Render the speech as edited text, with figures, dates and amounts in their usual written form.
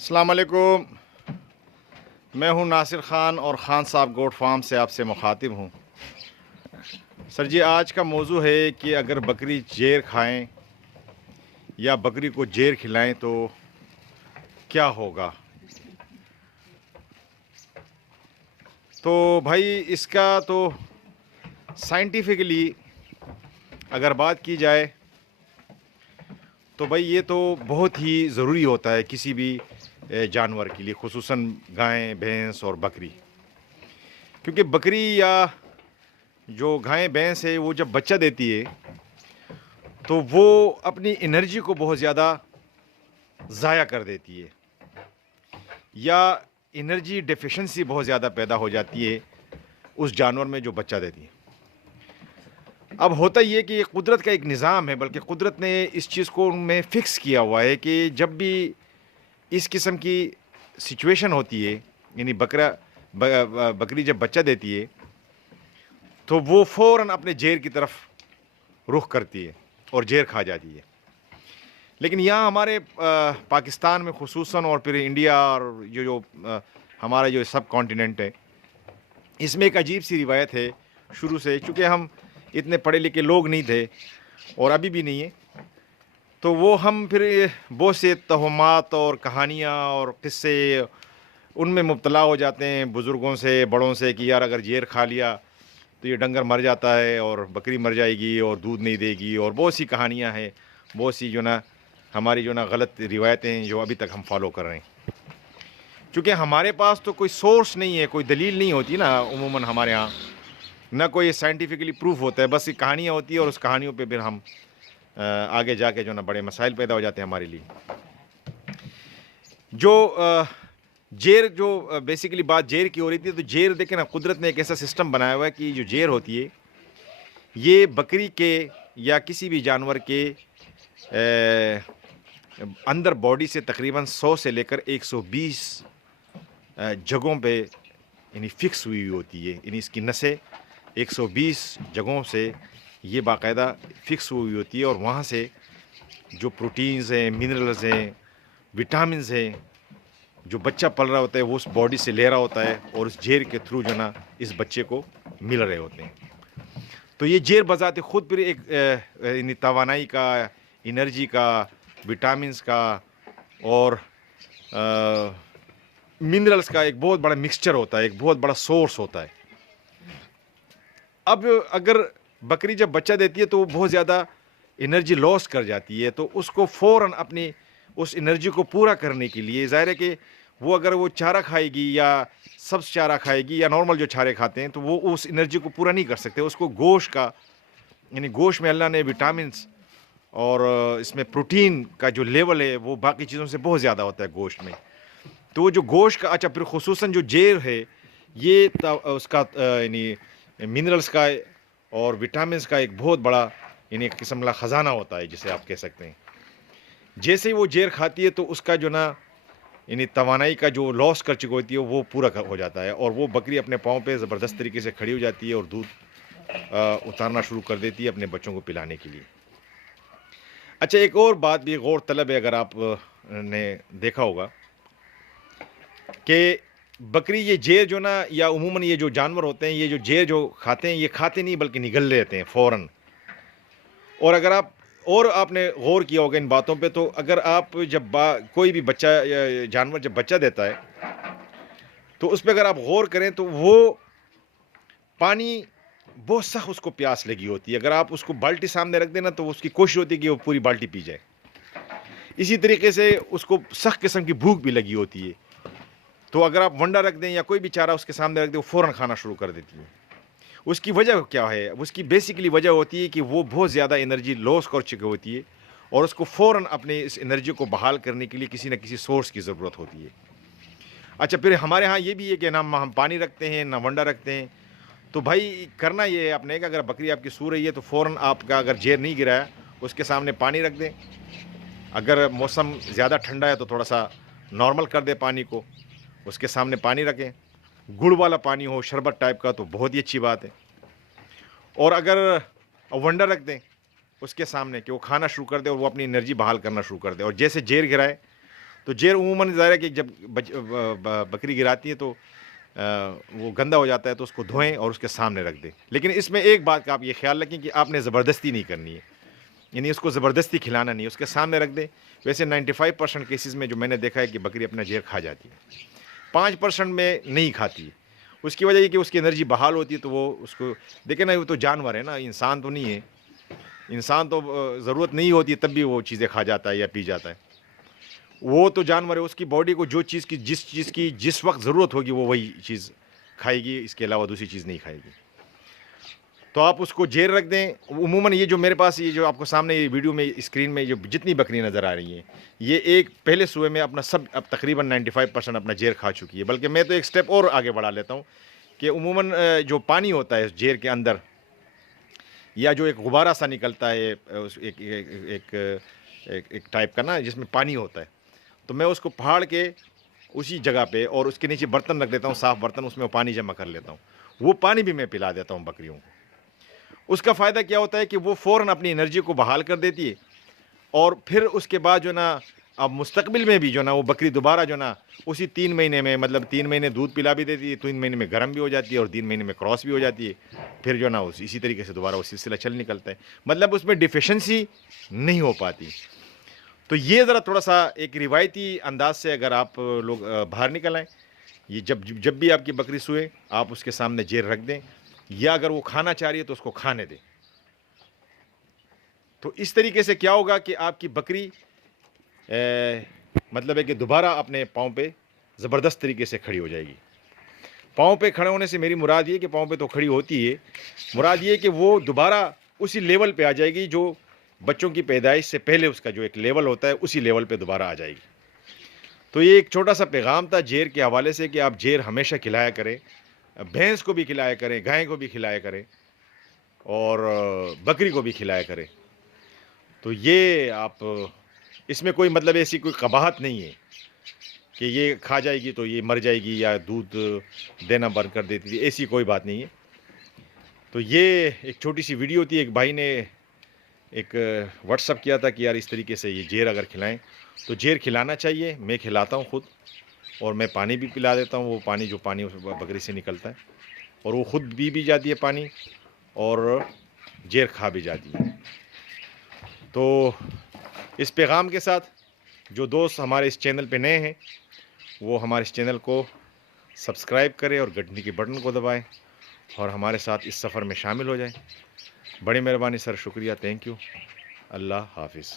السلام علیکم، میں ہوں ناصر خان اور خان صاحب گوٹ فارم سے آپ سے مخاطب ہوں۔ سر جی، آج کا موضوع ہے کہ اگر بکری جیر کھائیں یا بکری کو جیر کھلائیں تو کیا ہوگا۔ تو بھائی اس کا تو سائنٹیفکلی اگر بات کی جائے تو بھائی یہ تو بہت ہی ضروری ہوتا ہے کسی بھی جانور کے لیے، خصوصاً گائیں، بھینس اور بکری، کیونکہ بکری یا جو گائیں بھینس ہے وہ جب بچہ دیتی ہے تو وہ اپنی انرجی کو بہت زیادہ ضائع کر دیتی ہے، یا انرجی ڈیفیشنسی بہت زیادہ پیدا ہو جاتی ہے اس جانور میں جو بچہ دیتی ہے۔ اب ہوتا یہ کہ یہ قدرت کا ایک نظام ہے، بلکہ قدرت نے اس چیز کو میں فکس کیا ہوا ہے کہ جب بھی اس قسم کی سچویشن ہوتی ہے، یعنی بکری جب بچہ دیتی ہے تو وہ فوراً اپنے جیر کی طرف رخ کرتی ہے اور جیر کھا جاتی ہے۔ لیکن یہاں ہمارے پاکستان میں خصوصاً، اور پھر انڈیا اور جو ہمارا جو سب کانٹیننٹ ہے، اس میں ایک عجیب سی روایت ہے شروع سے، چونکہ ہم اتنے پڑھے لکھے لوگ نہیں تھے اور ابھی بھی نہیں ہیں، تو وہ ہم پھر بہت سے توہمات اور کہانیاں اور قصے ان میں مبتلا ہو جاتے ہیں بزرگوں سے، بڑوں سے، کہ یار اگر جیر کھا لیا تو یہ ڈنگر مر جاتا ہے اور بکری مر جائے گی اور دودھ نہیں دے گی، اور بہت سی کہانیاں ہیں، بہت سی ہماری غلط روایتیں ہیں جو ابھی تک ہم فالو کر رہے ہیں۔ چونکہ ہمارے پاس تو کوئی سورس نہیں ہے، کوئی دلیل نہیں ہوتی نا، عموماً ہمارے ہاں نہ کوئی سائنٹیفکلی پروف ہوتا ہے، بس یہ کہانیاں ہوتی ہیں اور اس کہانیوں پہ پھر ہم آگے جا کے بڑے مسائل پیدا ہو جاتے ہیں ہمارے لیے۔ جو جیر، جو بیسیکلی بات جیر کی ہو رہی تھی، تو جیر دیکھیں نا، قدرت نے ایک ایسا سسٹم بنایا ہوا ہے کہ جو جیر ہوتی ہے یہ بکری کے یا کسی بھی جانور کے اندر باڈی سے تقریباً 100 سے لے کر 120 جگہوں پہ یعنی فکس ہوئی ہوتی ہے، یعنی اس کی نسیں 120 جگہوں سے یہ باقاعدہ فکس ہوئی ہوتی ہے، اور وہاں سے جو پروٹینز ہیں، منرلز ہیں، وٹامنز ہیں، جو بچہ پل رہا ہوتا ہے وہ اس باڈی سے لے رہا ہوتا ہے اور اس جیر کے تھرو اس بچے کو مل رہے ہوتے ہیں۔ تو یہ جیر بذات خود پھر ایک یعنی توانائی کا، انرجی کا، وٹامنز کا اور منرلز کا ایک بہت بڑا مکسچر ہوتا ہے، ایک بہت بڑا سورس ہوتا ہے۔ اب اگر بکری جب بچہ دیتی ہے تو وہ بہت زیادہ انرجی لاس کر جاتی ہے، تو اس کو فوراً اپنی اس انرجی کو پورا کرنے کے لیے، ظاہر ہے کہ وہ اگر وہ چارہ کھائے گی یا سبز چارہ کھائے گی یا نارمل جو چارے کھاتے ہیں، تو وہ اس انرجی کو پورا نہیں کر سکتے۔ اس کو گوشت کا، یعنی گوشت میں اللہ نے وٹامنس اور اس میں پروٹین کا جو لیول ہے وہ باقی چیزوں سے بہت زیادہ ہوتا ہے گوشت میں۔ تو وہ جو گوشت کا، اچھا پھر خصوصاً جو جیر ہے یہ اس کا یعنی منرلز کا اور وٹامنس کا ایک بہت بڑا یعنی ایک قسم کا خزانہ ہوتا ہے، جسے آپ کہہ سکتے ہیں۔ جیسے ہی وہ جیر کھاتی ہے تو اس کا یعنی توانائی کا جو لاس کر چکی ہوتی ہے وہ پورا ہو جاتا ہے، اور وہ بکری اپنے پاؤں پہ زبردست طریقے سے کھڑی ہو جاتی ہے اور دودھ اتارنا شروع کر دیتی ہے اپنے بچوں کو پلانے کے لیے۔ اچھا، ایک اور بات بھی غور طلب ہے، اگر آپ نے دیکھا ہوگا کہ بکری یہ جیر یا عموماً یہ جو جانور ہوتے ہیں، یہ جو جیر جو کھاتے ہیں، یہ کھاتے نہیں بلکہ نگل لیتے ہیں فوراً۔ اور اگر آپ نے غور کیا ہوگا ان باتوں پہ، تو اگر آپ جب کوئی بھی بچہ جانور جب بچہ دیتا ہے تو اس پہ اگر آپ غور کریں تو وہ پانی بہت سخت اس کو پیاس لگی ہوتی ہے، اگر آپ اس کو بالٹی سامنے رکھ دینا تو اس کی کوشش ہوتی ہے کہ وہ پوری بالٹی پی جائے۔ اسی طریقے سے اس کو سخت قسم کی بھوک بھی لگی ہوتی ہے، تو اگر آپ ونڈا رکھ دیں یا کوئی بھی چارہ اس کے سامنے رکھ دیں، وہ فوراً کھانا شروع کر دیتی ہے۔ اس کی وجہ کیا ہے؟ اس کی بیسیکلی وجہ ہوتی ہے کہ وہ بہت زیادہ انرجی لاس کر چکی ہوتی ہے، اور اس کو فوراً اپنے اس انرجی کو بحال کرنے کے لیے کسی نہ کسی سورس کی ضرورت ہوتی ہے۔ اچھا، پھر ہمارے ہاں یہ بھی ہے کہ نہ ہم پانی رکھتے ہیں نہ ونڈا رکھتے ہیں، تو بھائی کرنا یہ ہے آپ نے کہ اگر بکری آپ کی سو رہی ہے تو فوراً آپ کا اگر جیر نہیں گرایا اس کے سامنے پانی رکھ دیں۔ اگر موسم زیادہ ٹھنڈا ہے تو تھوڑا سا نارمل کر دیں پانی کو، اس کے سامنے پانی رکھیں، گڑ والا پانی ہو، شربت ٹائپ کا، تو بہت ہی اچھی بات ہے۔ اور اگر ونڈا رکھ دیں اس کے سامنے کہ وہ کھانا شروع کر دے اور وہ اپنی انرجی بحال کرنا شروع کر دے، اور جیسے جیر گرائے تو جیر عموماً ظاہر ہے کہ جب بکری گراتی ہے تو وہ گندا ہو جاتا ہے تو اس کو دھوئیں اور اس کے سامنے رکھ دیں. لیکن اس میں ایک بات کا آپ یہ خیال رکھیں کہ آپ نے زبردستی نہیں کرنی ہے, یعنی اس کو زبردستی کھلانا نہیں, اس کے سامنے رکھ دیں. ویسے 95% کیسز میں جو میں نے دیکھا ہے کہ بکری اپنا جیر کھا جاتی ہے, 5% میں نہیں کھاتی ہے. اس کی وجہ یہ کہ اس کی انرجی بحال ہوتی ہے, تو وہ اس کو دیکھیں نا, وہ تو جانور ہے نا, انسان تو نہیں ہے. انسان تو ضرورت نہیں ہوتی تب بھی وہ چیزیں کھا جاتا ہے یا پی جاتا ہے. وہ تو جانور ہے, اس کی باڈی کو جو چیز کی جس وقت ضرورت ہوگی وہ وہی چیز کھائے گی, اس کے علاوہ دوسری چیز نہیں کھائے گی. تو آپ اس کو جیر رکھ دیں. عموماً یہ جو میرے پاس یہ جو آپ کو سامنے یہ ویڈیو میں اسکرین میں جو جتنی بکری نظر آ رہی ہیں, یہ ایک پہلے سوئے میں اپنا سب اب تقریباً 95% اپنا جیر کھا چکی ہے. بلکہ میں تو ایک سٹیپ اور آگے بڑھا لیتا ہوں کہ عموماً جو پانی ہوتا ہے اس جیر کے اندر, یا جو ایک غبارہ سا نکلتا ہے ایک ٹائپ کا نا جس میں پانی ہوتا ہے, تو میں اس کو پھاڑ کے اسی جگہ پہ اور اس کے نیچے برتن رکھ دیتا ہوں, صاف برتن, اس میں وہ پانی جمع کر لیتا ہوں. وہ پانی بھی میں پلا دیتا ہوں بکریوں کو. اس کا فائدہ کیا ہوتا ہے کہ وہ فوراً اپنی انرجی کو بحال کر دیتی ہے, اور پھر اس کے بعد جو نا اب مستقبل میں بھی جو نا وہ بکری دوبارہ جو نا اسی 3 مہینے میں, مطلب 3 مہینے دودھ پلا بھی دیتی ہے, 3 مہینے میں گرم بھی ہو جاتی ہے, اور 3 مہینے میں کراس بھی ہو جاتی ہے. پھر جو نا اسی طریقے سے دوبارہ وہ سلسلہ چل نکلتا ہے. مطلب اس میں ڈیفیشنسی نہیں ہو پاتی. تو یہ ذرا تھوڑا سا ایک روایتی انداز سے اگر آپ لوگ باہر نکل آئیں, یہ جب بھی آپ کی بکری سوئے آپ اس کے سامنے جیر رکھ دیں, یا اگر وہ کھانا چاہ رہی ہے تو اس کو کھانے دیں. تو اس طریقے سے کیا ہوگا کہ آپ کی بکری مطلب ہے کہ دوبارہ اپنے پاؤں پہ زبردست طریقے سے کھڑی ہو جائے گی. پاؤں پہ کھڑے ہونے سے میری مراد یہ کہ پاؤں پہ تو کھڑی ہوتی ہے, مراد یہ کہ وہ دوبارہ اسی لیول پہ آ جائے گی جو بچوں کی پیدائش سے پہلے اس کا جو ایک لیول ہوتا ہے اسی لیول پہ دوبارہ آ جائے گی. تو یہ ایک چھوٹا سا پیغام تھا جیر کے حوالے سے کہ آپ جیر ہمیشہ کھلایا کریں, بھینس کو بھی کھلایا کریں, گائے کو بھی کھلایا کریں, اور بکری کو بھی کھلایا کریں. تو یہ آپ اس میں کوئی مطلب ایسی کوئی قباحت نہیں ہے کہ یہ کھا جائے گی تو یہ مر جائے گی یا دودھ دینا بند کر دیتی تھی, ایسی کوئی بات نہیں ہے. تو یہ ایک چھوٹی سی ویڈیو تھی, ایک بھائی نے ایک واٹس اپ کیا تھا کہ یار اس طریقے سے یہ جیر اگر کھلائیں تو جیر کھلانا چاہیے. میں کھلاتا ہوں خود, اور میں پانی بھی پلا دیتا ہوں, وہ پانی جو پانی بکری سے نکلتا ہے, اور وہ خود بھی جاتی ہے پانی, اور جیر کھا بھی جاتی ہے. تو اس پیغام کے ساتھ جو دوست ہمارے اس چینل پہ نئے ہیں وہ ہمارے اس چینل کو سبسکرائب کریں اور گھنٹی کے بٹن کو دبائیں, اور ہمارے ساتھ اس سفر میں شامل ہو جائیں. بڑی مہربانی سر, شکریہ, تھینک یو. اللہ حافظ.